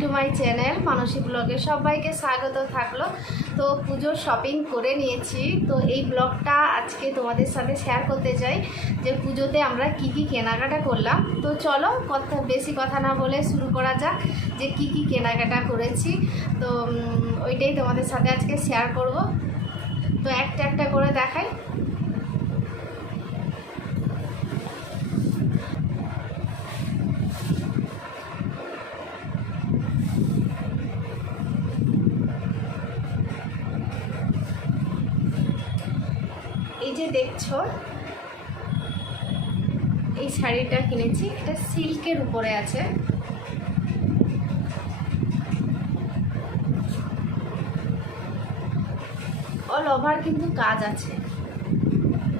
To my channel মানসী ব্লগে সবাইকে স্বাগত থাকলো। তো পুজোর শপিং করে নিয়েছি, তো এই ব্লগটা আজকে তোমাদের সাথে শেয়ার করতে চাই যে পুজোতে আমরা কি কি কেনাকাটা করলাম। তো চলো বেশি কথা না বলে শুরু করা যাক যে কি কি কেনাকাটা করেছি। তো ওইটাই তোমাদের সাথে আজকে শেয়ার করব। তো একটা একটা করে দেখাই। এই যে দেখছো এই শাড়িটা কিনেছি, এটা সিল্কের উপরে আছে। অল ওভার কিন্তু কাজ আছে,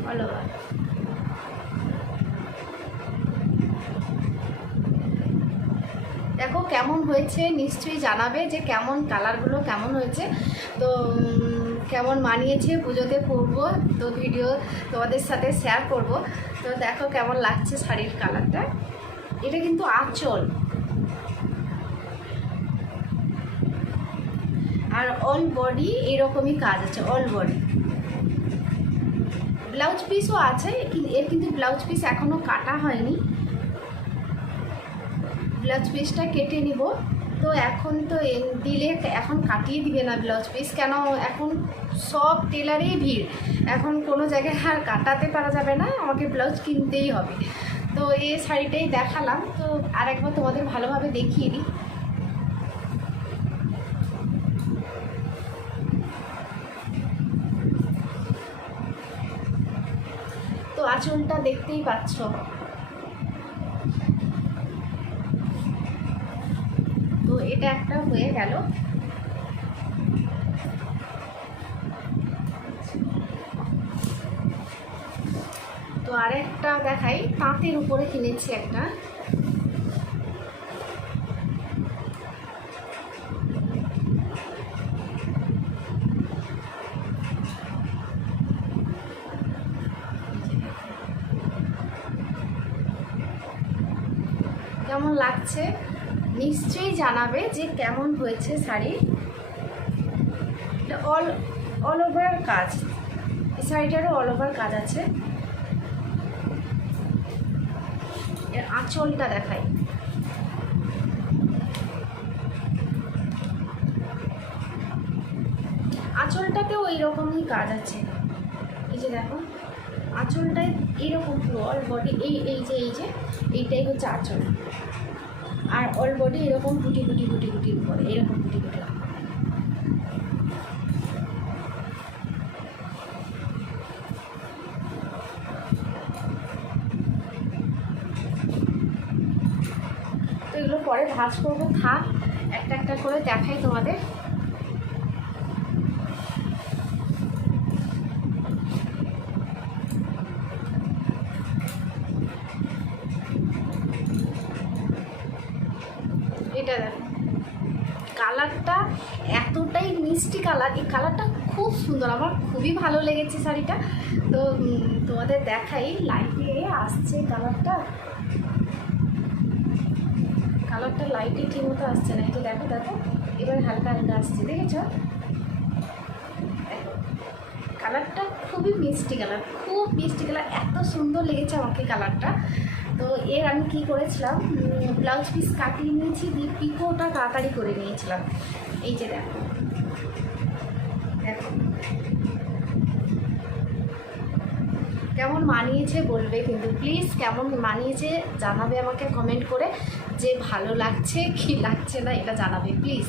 অল ওভার। দেখো কেমন হয়েছে, নিশ্চয়ই জানাবে যে কেমন কালারগুলো কেমন হয়েছে, তো কেমন মানিয়েছে পুজোতে পরবো, তো ভিডিও তোমাদের সাথে শেয়ার করব। তো দেখো কেমন লাগছে শাড়ির কালারটা। এটা কিন্তু আঁচল আর অল বডি এরকমই কাজ আছে, অল বডি। ব্লাউজ পিসও আছে, এর কিন্তু ব্লাউজ পিস এখনও কাটা হয়নি, ব্লাউজ পিসটা কেটে নিব। তো এখন তো দিলে এখন কাটিয়ে দিবে না ব্লাউজ পিস, কেন এখন সব টেলারেই ভিড়, এখন কোনো জায়গায় আর কাটাতে পারা যাবে না, আমাকে ব্লাউজ কিনতেই হবে। তো এই শাড়িটাই দেখালাম, তো আরেকবার তোমাদের ভালোভাবে দেখিয়ে দিই। তো আঁচলটা দেখতেই পাচ্ছ, তো এটা একটা হয়ে গেল। তো আরেকটা দেখাই, তাঁতের উপরে কিনেছি একটা। কেমন লাগছে নিশ্চয়ই জানাবে যে কেমন হয়েছে শাড়ি। অল ওভার কাজ, এই শাড়িটারও অল ওভার কাজ আছে। এর আঁচলটা দেখাই, আঁচলটাতেও এইরকমই কাজ আছে। এই যে দেখো আঁচলটায় এইরকম পুরো অল বডি, এইটাই হচ্ছে আঁচল, আর অল বডি এরকম গুটি গুটি গুটি গুটির উপরে এরকম গুটি গুটি। তো এগুলো পরে ভাঁজ করবো, থাক একটা একটা করে দেখাই তোমাদের। এটা দেখো কালারটা এতটাই মিষ্টি কালার, এই কালারটা খুব সুন্দর, আমার খুবই ভালো লেগেছে শাড়িটা। তো তোমাদের দেখাই, লাইটে আসছে কালারটা, কালারটা লাইটে ঠিক মতো আসছে না। এটা দেখো দেখো এবার হালকা হালকা আসছে, দেখেছ? দেখো কালারটা খুবই মিষ্টি কালার, খুব মিষ্টি কালার, এত সুন্দর লেগেছে আমাকে কালারটা। তো এর আমি কি করেছিলাম, ব্লাউজ পিস কাটিয়ে নিয়েছি, দিয়ে পিকোটা তাড়াতাড়ি করে নিয়েছিলাম। এই যে দেখো দেখো কেমন মানিয়েছে বলবে কিন্তু, প্লিজ কেমন মানিয়েছে জানাবে আমাকে কমেন্ট করে, যে ভালো লাগছে কি লাগছে না এটা জানাবে প্লিজ।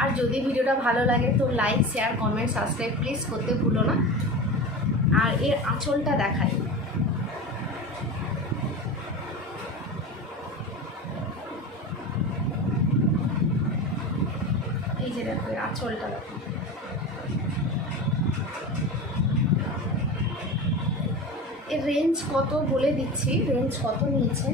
আর যদি ভিডিওটা ভালো লাগে তো like share comment subscribe please করতে ভুলো না। আর এর আঁচলটা দেখাই, এই যে দেখো এর আঁচলটা দেখো। এর রেঞ্জ কত বলে দিচ্ছি, রেঞ্জ কত নিয়েছে।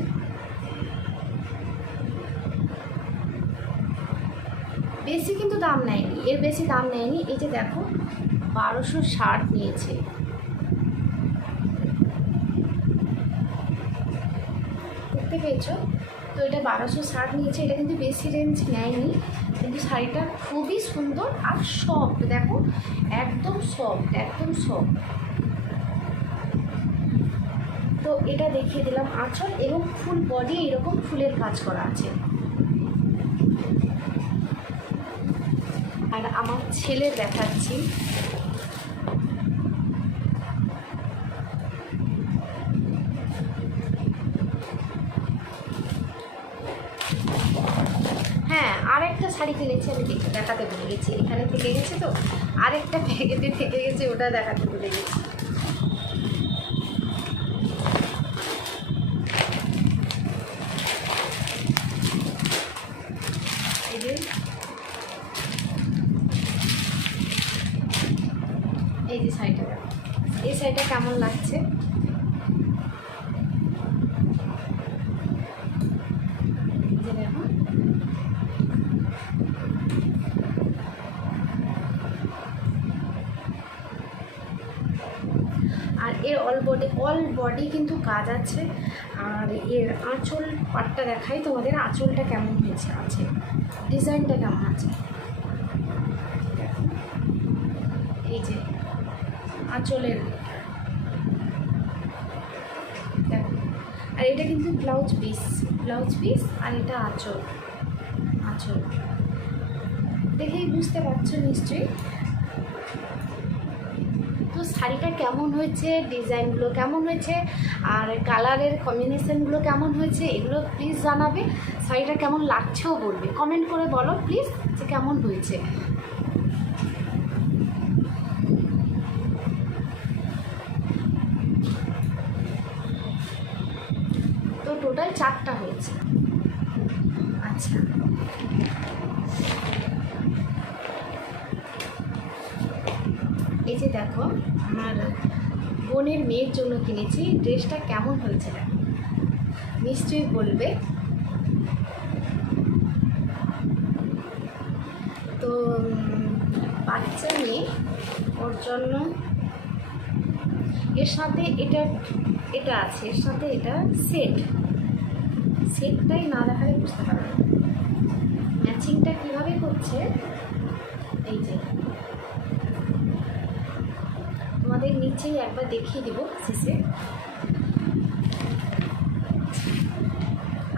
বেশি কিন্তু দাম নেয়নি, এর বেশি দাম নেয়নি। এই যে দেখো 1260 নিয়েছে। পেয়েছো। তো এটা 1260 নিয়েছে, এটা কিন্তু বেশি রেঞ্জ নেয়নি, কিন্তু শাড়িটা খুবই সুন্দর আর সফট, দেখো একদম সফট, একদম সফট। তো এটা দেখিয়ে দিলাম আঁচল, এবং ফুল বডি এরকম ফুলের কাজ করা আছে। আর আমার ছেলে দেখাচ্ছি, হ্যাঁ আরেকটা শাড়ি কিনেছি আমি, দেখাতে ভুলে গেছি, এখানে থেকে গেছে তো আরেকটা প্যাকেটে থেকে গেছে, ওটা দেখাতে ভুলে গেছি। এই যে শাড়িটা, এই শাড়িটা কেমন লাগছে? আর এর অল বডি কিন্তু কাজ আছে। আর এর আঁচল পাটটা দেখাই তোমাদের, আঁচলটা কেমন হয়েছে আছে, ডিজাইনটা কেমন আছে, এই যে আঁচলের দেখো। আর এটা কিন্তু ব্লাউজ পিস, আর এটা আঁচল দেখেই বুঝতে পারছো নিশ্চয়ই। তো শাড়িটা কেমন হয়েছে, ডিজাইনগুলো কেমন হয়েছে, আর কালারের কম্বিনেশনগুলো কেমন হয়েছে, এগুলো প্লিজ জানাবে। শাড়িটা কেমন লাগছেও বলবে, কমেন্ট করে বলো প্লিজ যে কেমন হয়েছে। তো টোটাল 4টা হয়েছে। আচ্ছা, এই যে দেখো আমার বোনের মেয়ের জন্য কিনেছি, ড্রেসটা কেমন হয়েছে নিশ্চয়ই বলবে। তো বাচ্চা মেয়ে, ওর জন্য এর সাথে এটা আছে, এর সাথে এটা সেটটাই না দেখালে বুঝতে পারবে ম্যাচিংটা কীভাবে করছে। এই যে তোমাদের নিচেই একবার দেখিয়ে দিব শেষে।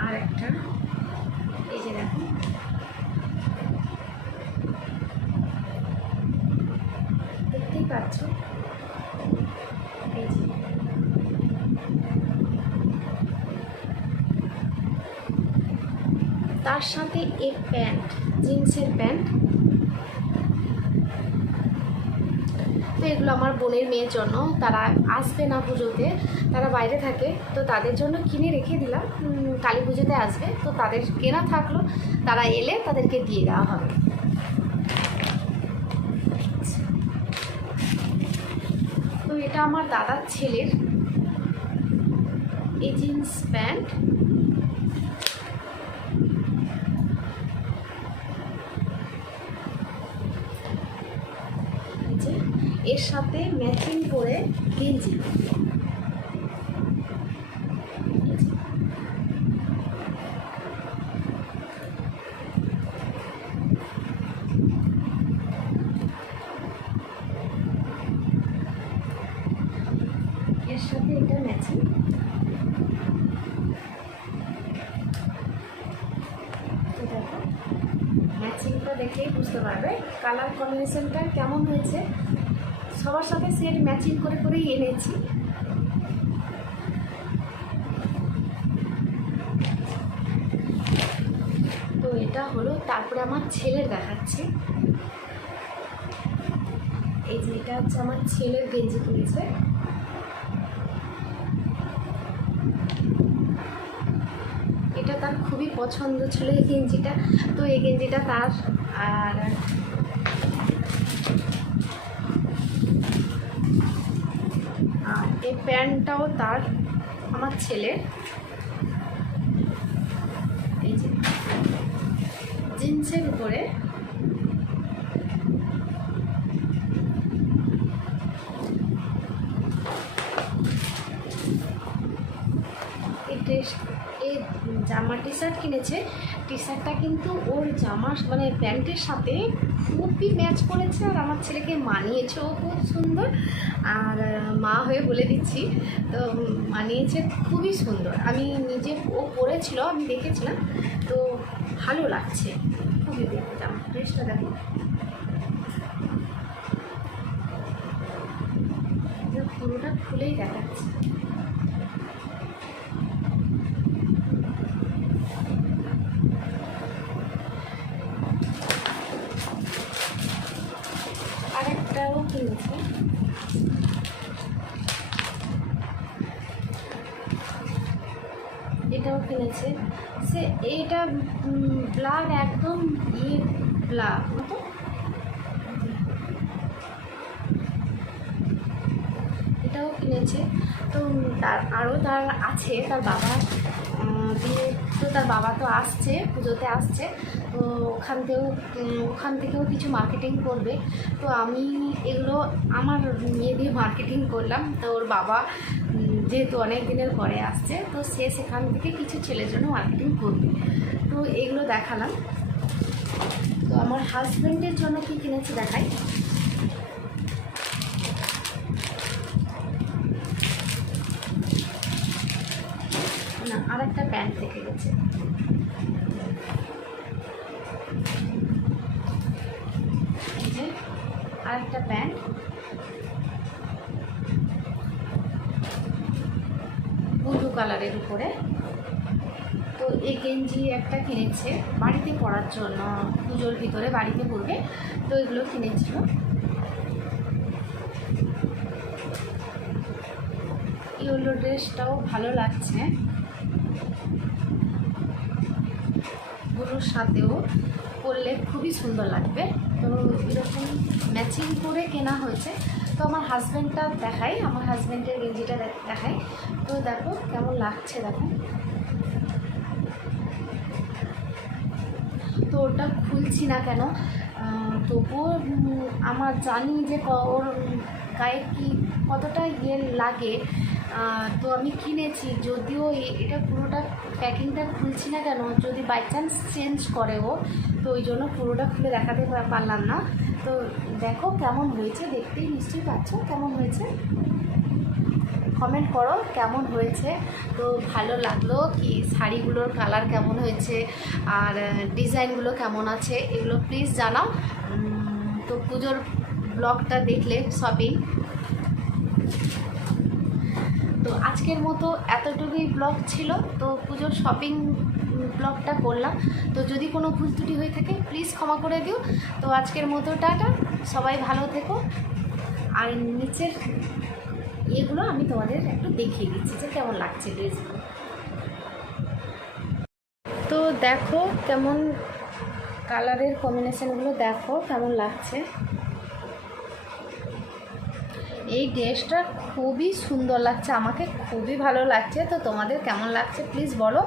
আর একটা এই যে দেখো, দেখতেই পাচ্ছ, এই যে তার সাথে এই প্যান্ট, জিন্সের প্যান্ট। তো এগুলো আমার বোনের মেয়ের জন্য, তারা আসবে না পুজোতে, তারা বাইরে থাকে, তো তাদের জন্য কিনে রেখে দিলাম, কালী পুজোতে আসবে, তো তাদের কেনা থাকলো, তারা এলে তাদেরকে দিয়ে দেওয়া হবে। তো এটা আমার দাদার ছেলের এই জিন্স প্যান্ট, এর সাথে ম্যাচিং করে গেঞ্জি। এর সাথে এটা ম্যাচিং, দেখো ম্যাচিংটা দেখেই বুঝতে পারবে কালার কম্বিনেশনটা কেমন হয়েছে। সবার সাথে সেট ম্যাচিং করে করেই এনেছি। তো এটা হলো, তারপরে আমার ছেলের দেখাচ্ছি। এই যে এটা হচ্ছে আমার ছেলের গেঞ্জি কিনেছে, এটা তার খুবই পছন্দ ছিল এই গেঞ্জিটা, তো এই গেঞ্জিটা তার। আর এই প্যান্টটাও তার, আমার ছেলের। এই যে জিন্সের উপরে এই ড্রেস, এই জামা টি শার্ট কিনেছে। টি শার্টটা কিন্তু ওর জামা মানে প্যান্টের সাথে খুবই ম্যাচ করেছে, আর আমার ছেলেকে মানিয়েছেও খুব সুন্দর। আর মা হয়ে বলে দিচ্ছি, তো মানিয়েছে খুবই সুন্দর। আমি নিজে ও পরেছিল, আমি দেখেছিলাম, তো ভালো লাগছে খুবই দেখতে। জামা ড্রেসটা দেখো, পুরোটা খুলেই দেখাচ্ছে। আরেকটাও কিনেছে, এটাও কিনেছে। সে এইটা ব্লাড একদম ব্লাড মতো, এটাও কিনেছে। তো তার আছে তার বাবা দিয়ে, তো তার বাবা তো আসছে, পুজোতে আসছে, তো ওখান থেকেও কিছু মার্কেটিং করবে। তো আমি এগুলো আমার মেয়ে দিয়ে মার্কেটিং করলাম। তো ওর বাবা যেহেতু অনেক দিনের পরে আসছে, তো সে সেখান থেকে কিছু ছেলের জন্য মার্কেটিং করবে, তো এগুলো দেখালাম। তো আমার হাজব্যান্ডের জন্য কি কিনেছি দেখাই। না, আর একটা প্যান্ট থেকে গেছে, এই যে আর একটা প্যান্ট, ব্লু কালারের উপরে। তো এই গেঞ্জি একটা কিনেছে বাড়িতে পরার জন্য, পুজোর ভিতরে বাড়িতে পরবে, তো এগুলো কিনেছিল। ইয়েলো ড্রেসটাও ভালো লাগছে, ব্লুর সাথেও পরলে খুবই সুন্দর লাগবে। তো এরকম ম্যাচিং করে কেনা হয়েছে। তো আমার হাজব্যান্ডটা দেখাই, আমার হাজব্যান্ডের গেঞ্জিটা দেখাই। তো দেখো কেমন লাগছে, দেখো। তো ওটা খুলছি না কেন, তবুও আমার জানি যে ওর গায়ে কি কতটা লাগে। তো আমি কিনেছি, যদিও এটা পুরোটা প্যাকিংটা খুলছি না কেন, যদি বাই চান্স চেঞ্জ করে ও, তো ওই জন্য পুরোটা খুলে দেখাতে পারলাম না। তো দেখো কেমন হয়েছে, দেখতেই নিশ্চয়ই পাচ্ছ কেমন হয়েছে। কমেন্ট করো কেমন হয়েছে, তো ভালো লাগলো কি, শাড়িগুলোর কালার কেমন হয়েছে, আর ডিজাইনগুলো কেমন আছে, এগুলো প্লিজ জানাও। তো পুজোর ব্লগটা দেখলে শপিং, তো আজকের মতো এতটুকুই ব্লগ ছিল। তো পুজোর শপিং ব্লগটা করলাম। তো যদি কোনো ভুল ত্রুটি হয়ে থাকে প্লিজ ক্ষমা করে দিও। তো আজকের মতো টাটা, সবাই ভালো থেকো। আর নিচের এগুলো আমি তোমাদের একটু দেখিয়ে দিচ্ছি যে কেমন লাগছে ড্রেসগুলো। তো দেখো কেমন কালারের কম্বিনেশনগুলো, দেখো কেমন লাগছে। এই ড্রেসটা খুবই সুন্দর লাগছে, আমাকে খুবই ভালো লাগছে। তো তোমাদের কেমন লাগছে প্লিজ বলো।